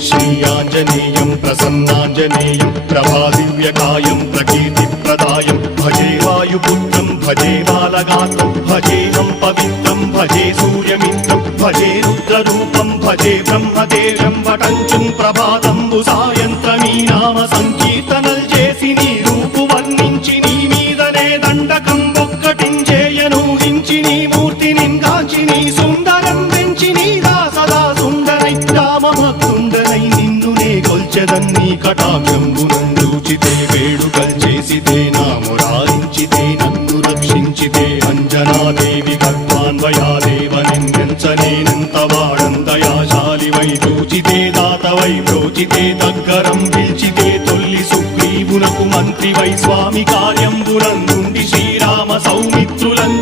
श्रीयाञ्जनेयं प्रसन्नाञ्जनेयं प्रभादिव्यकायं प्रकीर्तिप्रदायं भजे वायुपुत्रं भजे बालगात्रं भजेहं पवित्रं भजे सूर्यमित्रं भजे रुद्ररूपं भजे ब्रह्मदेवं वटञ्चुं ప్రభాతంబు సాయంత్రమీ నామ సంకీర్తనల్ చేసి నీ రూపు వర్ణించి నీ మీదనే దండకం ఒక్కటించేయనూహించి నీ మూర్తిని గాంచి నీ సుందరం వెంచి నీ దాసదా సుందరై రామభక్తుండనై నిన్నునే కొల్చెదన్నీ కటాక్షంబునందూచితే వేడుకల్ చేసితే నామురారించితే నన్ను రక్షించితే అంజనాదేవి గర్భాన్వయాదేవ నిన్నెంచనేనంత వాడంతయాశాలి వై చూచితే దాతవై ప్రోచితే దగ్గరం పిలిచితే తొల్లి సుగ్రీవునకు మంత్రివై స్వామి కార్యంబునందుండి శ్రీరామ సౌమిత్రులం